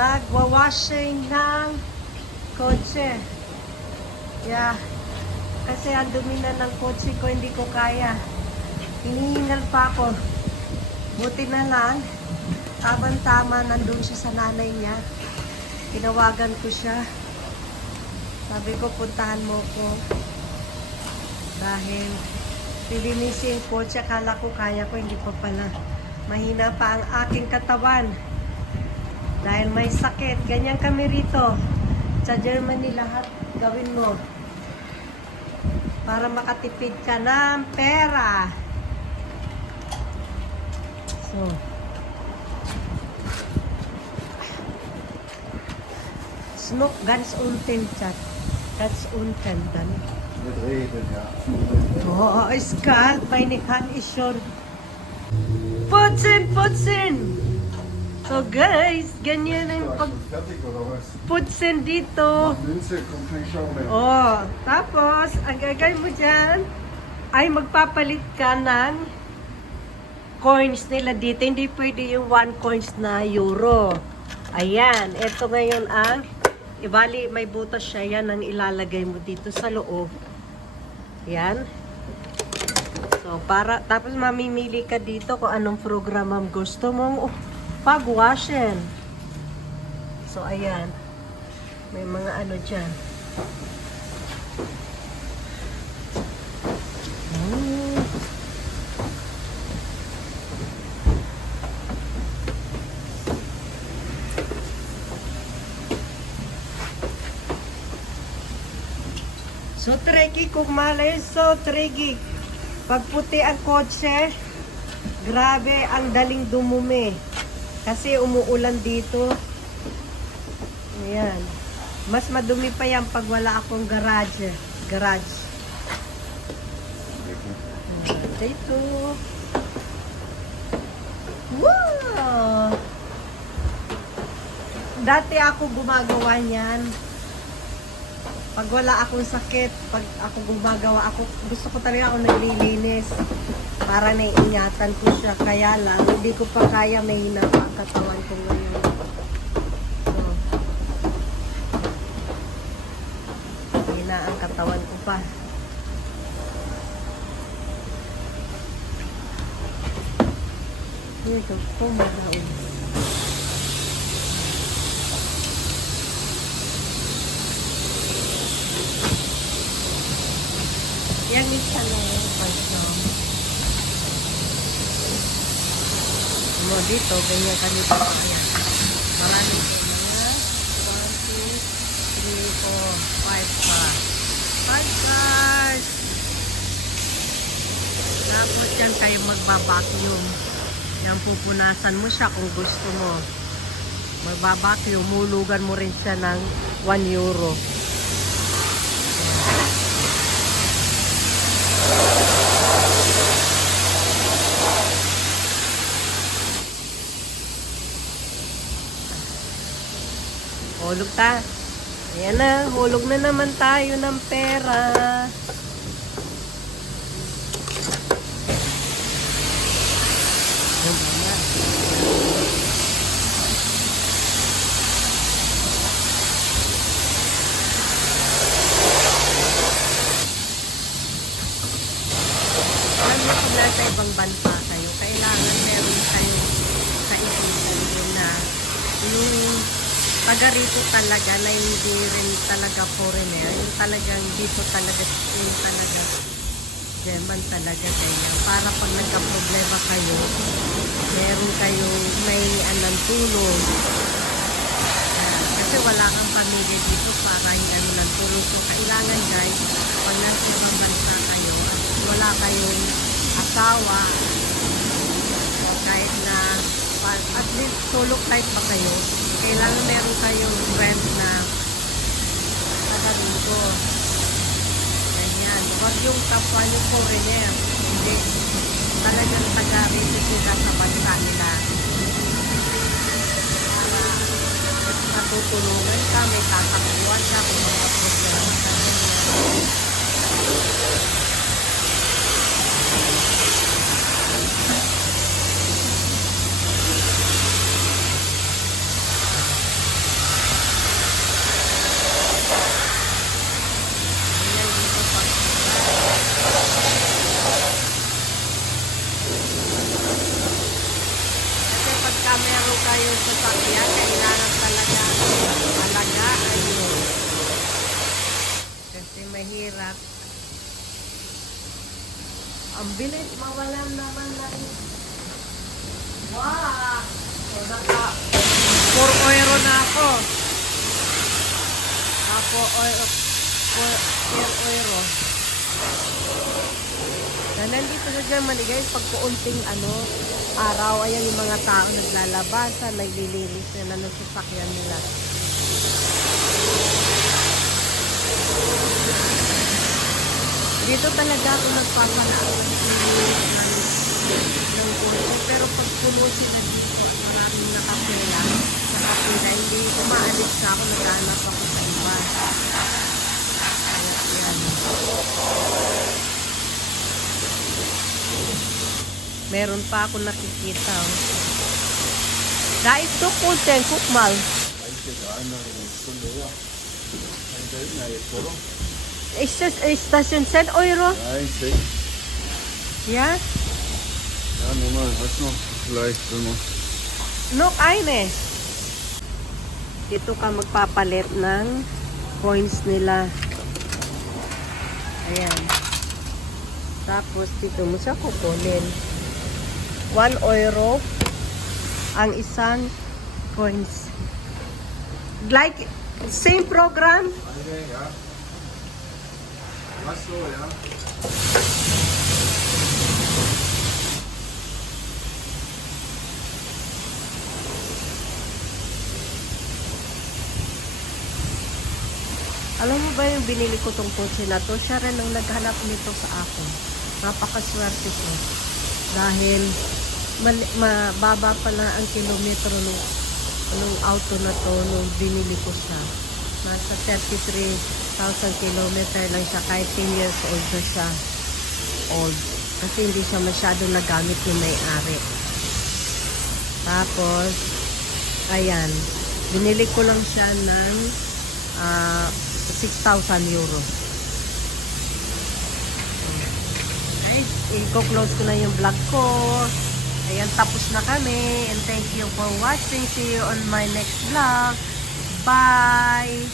Nagwawashing ng kotse. Yeah. Kasi ang dumi na ng kotse ko, hindi ko kaya. Hinihingal pa ako. Buti na lang, tama nandun siya sa nanay niya. Tinawagan ko siya. Sabi ko, puntahan mo ko. Dahil lilinisin ko, akala ko kaya ko, hindi pa pala. Mahina pa ang aking katawan. Dahil may sakit. Ganyan kami rito. Sa Germany lahat gawin mo. Para makatipid ka ng pera. So, Snook ganz unten, Chat. Ganz unten dann. Mit Reden, ja. Oh, ist kalt. Meine Hand ist schon. Putzen! So guys, ganyan ang Fertig oder was? pagputsin dito. Münze kommt kein Schau mehr. Oh, tapos, ang gagawin mo dyan, ay magpapalit ka ng coins nila dito. Hindi pwede yung 1 coins na euro. Ayan, ito ngayon ang, ibali may butas siya, yan ang ilalagay mo dito sa loob. Yan. So, tapos mamimili ka dito kung anong program ang gusto mong pag-washin. So, ayan. May mga ano dyan. So, tricky kung malay. So, tricky. Pag puti ang kotse, grabe ang daling dumumi. Kasi umuulan dito. Ayan. Mas madumi pa yan pag wala akong garage. Dito. Wow! Dati ako gumagawa niyan. Pag wala akong sakit, pag ako gumagawa, gusto ko talaga ako naglilinis. Para naiingatan ko siya. Kaya lang, hindi ko pa kaya, may hina pa ang katawan ko ngayon. So, hina ang katawan ko pa. Dito po, malaon. Yan isa na yung pagkaw. Mo dito, ganyan kami dito. Maraming po mga 1, 2, 3, 4, 5 pa. 5 cars! Tapos yan kayo magbabacuum. Yan pupunasan mo siya kung gusto mo. Magbabacuum, mulugan mo rin siya ng 1 euro. Hulog ta. Ayan na, hulog na naman tayo ng pera. Sa ibang bansa kayo, kailangan meron kayo sa isipan nyo na yung taga rito talaga na hindi rin talaga foreigner, yung talagang dito talaga, yung talaga German talaga kaya para pag nagka-problema kayo, meron kayo may anong tulong. Kasi wala kang pamilya dito para yung ng tulong. So kailangan guys, pag nasa ibang bansa kayo at wala kayong asawa, kahit na at least solo flight pa kayo, kailangan meron kayong friend na taga dito. Ganyan. Huwag yung kapwa yung foreigner. Hindi. Talagang taga rito sila sa bansa nila. Para natutulungan ka, may kakakuhan ka kung mga problema ka. Bilis, mawalan naman na. Wow! So, naka 4 euro na ako. Ako, 4 euro. Na nandito sa Germany guys, pag kuunting araw, ayan yung mga tao naglalabasan, naglilinis na ng sasakyan nila. Dito talaga ako nagpapalaan ng kotse. Pero pag kumusi na dito at maraming nakapila, hindi umaalis na ako, naghanap ako sa iba. Ayan. Meron pa ako nakikita. Oh. Da ist doch gut, den guck mal. Ist das schon 10 Euro? Nein, 6. Ja? Ja, nimm mal, was noch? Vielleicht, wenn man. Noch eine. Dito ka magpapalit ng coins nila. Ayan. Tapos dito mo siya kukunin. 1 euro ang isang coins. Like, same program? Eine, ja. Was so, ja. Alam mo ba yung binili ko tong kotse na to? Siya rin ang naghanap nito sa akin. Napakaswerte ko. Dahil mababa pala ang kilometro nung auto na to nung binili ko siya. Nasa 33,000 kilometer lang siya kahit 10 years old na siya. Old. Kasi hindi siya masyadong nagamit yung may-ari. Tapos, ayan. Binili ko lang siya ng 6,000 euro. Ay, i-close ko na yung vlog ko. Ayan, tapos na kami. And thank you for watching. See you on my next vlog. Bye!